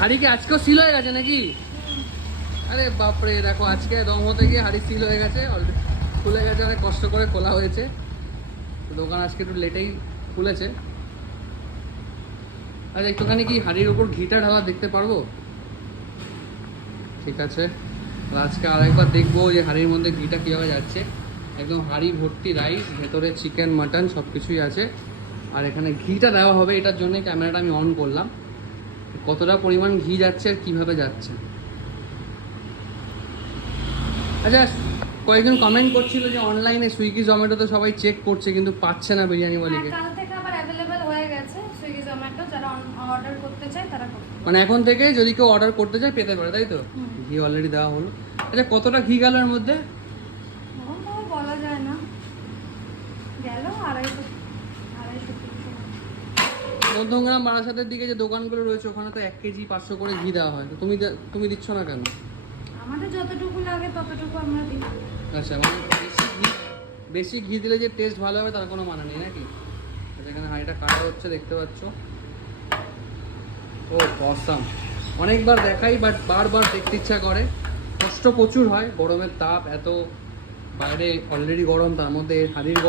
হাড়ি কি আজকেও সিল হয়ে গেছে নাকি? আরে বাপরে, দেখো আজকে দম হতে গিয়ে হাড়ি সিল হয়ে গেছে, অলরেডি খুলে গেছে, অনেক কষ্ট করে খোলা হয়েছে। দোকান আজকে একটু লেটেই খুলেছে। আচ্ছা, একটুখানি কি হাঁড়ির উপর ঘিটা ঢালা দেখতে পারবো? ঠিক আছে, আজকে আরেকবার দেখবো যে হাঁড়ির মধ্যে ঘিটা কীভাবে যাচ্ছে। একদম হাঁড়ি ভর্তি রাইস, ভেতরে চিকেন মাটন সব কিছুই আছে। আর এখানে ঘিটা দেওয়া হবে, এটার জন্য ক্যামেরাটা আমি অন করলাম, কতটা পরিমাণ ঘি যাচ্ছে আর কীভাবে যাচ্ছে। আচ্ছা, কয়েকজন কমেন্ট করছিল যে অনলাইনে সুইগি জোম্যাটোতে সবাই চেক করছে কিন্তু পাচ্ছে না বিরিয়ানি ওয়ালিকে। কাল থেকে আবার অ্যাভেলেবল হয়ে গেছে সুইগি জোম্যাটো, যারা অর্ডার করতে চায় তারা করতে। মানে এখন থেকে যদি কেউ অর্ডার করতে চায় পেতে পারে, তাই তো? ঘি অলরেডি দেওয়া হলো। আচ্ছা, কতটা ঘি গেল এর মধ্যে? বলা যায় না, গেল 250 মধ্যমগ্রাম বারাসাতের দিকে যে দোকানগুলো রয়েছে ওখানে তো 1 কেজি 500 করে ঘি দেওয়া হয়, তো তুমি দিচ্ছ না কেন? আমাদের যতটুকু লাগে ততটুকু আমরা দিই। আচ্ছা, মানে বেশি ঘি দিলে যে টেস্ট ভালো হবে তার কোনো মানে নেই নাকি? এখানে হাঁড়িটা কাটা হচ্ছে দেখতে পাচ্ছ। ও অসাম, অনেকবার দেখাই বাট বারবার দেখতে ইচ্ছা করে। কষ্ট প্রচুর হয়, গরমের তাপ এত, বাইরে অলরেডি গরম, তার মধ্যে হাঁড়ির